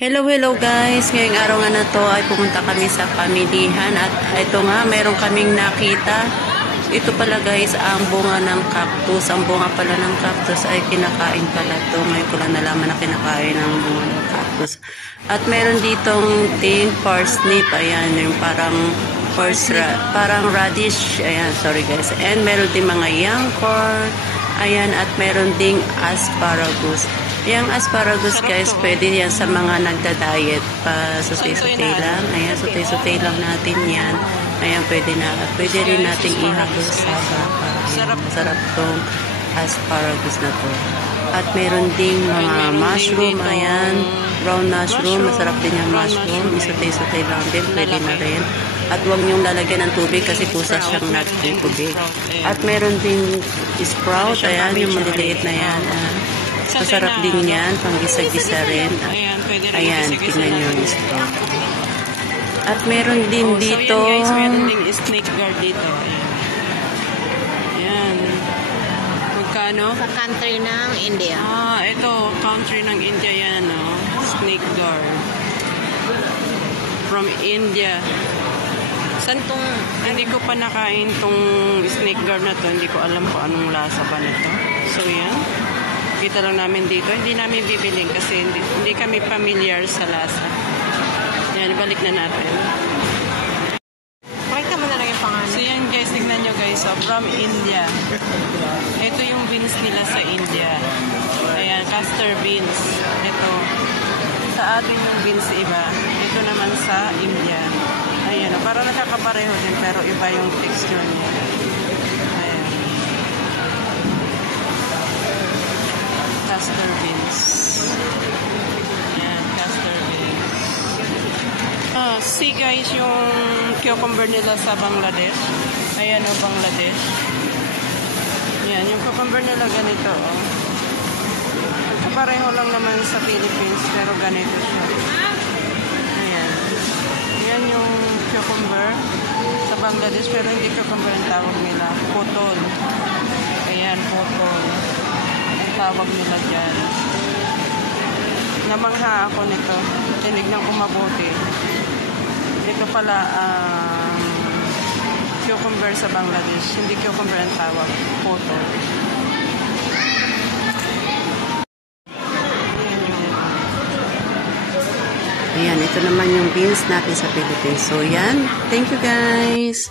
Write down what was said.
Hello guys! Ngayong araw nga na to ay pumunta kami sa pamilihan at ito nga, meron kaming nakita. Ito pala guys, ang bunga ng cactus. Ang bunga pala ng cactus ay kinakain pala to. Ngayon ko lang nalaman na kinakain ang bunga ng cactus. At meron ditong tin parsnip. Ayan, yung parang radish. Ayan, sorry guys. And meron din mga young corn. Ayan, at meron ding asparagus. Yung asparagus guys, pwede yan sa mga nagda-diet pa sutay-sutay lang. Ayan, sutay-sutay lang natin yan. Ayan, pwede rin natin ihalo sa baka. Masarap tong asparagus na to. At meron ding mga mushroom. Ayan, brown mushroom. Masarap din yung mushroom. Isutay-sutay lang din, pwede na rin. At huwag niyong lalagyan ng tubig kasi kusa siyang nagtutubig. At meron din sprout. Ayan, yung maliliit na yan. Masarap din yan, pang gisa-gisa rin. Ayan, tingnan nyo yung sprout. At meron din dito. So yan guys, meron din snake guard dito. Ayan. Magkano? Sa country ng India. Ito, country ng India yan, no? Snake guard. From India. Saan tong, hindi ko pa nakain tong snake guard na to. Hindi ko alam kung anong lasa pa nito. So yan. Kita lang namin dito. Hindi namin bibiling kasi hindi kami familiar sa lasa. Yan, balik na natin. Pakita mo na lang yung pangalan. So yan guys, tignan nyo guys. So, from India. Ito yung beans nila sa India. Ayan, castor beans. Ito. Sa atin yung beans iba. Ito naman sa India. Ayan, parang nakakapareho din pero iba yung texture niya. Ayan. Castor beans. Ayan, castor beans. See guys, yung cucumber nila sa Bangladesh. Ayan o, Bangladesh. Ayan, yung cucumber nila ganito o. Pareho lang naman sa Philippines, pero ganito siya. Ayan. Ayan yung cucumber sa Bangladesh, pero hindi cucumber ang tawag nila. Putol. Ayan, putol. Tawag nila dyan. Namangha ako nito. Tinignan ko mabuti. Ito pala cucumber sa Bangladesh. Hindi cucumber ang tawag. Putol. Ayan, ito naman yung beans natin sa Philippines. So yan, thank you guys!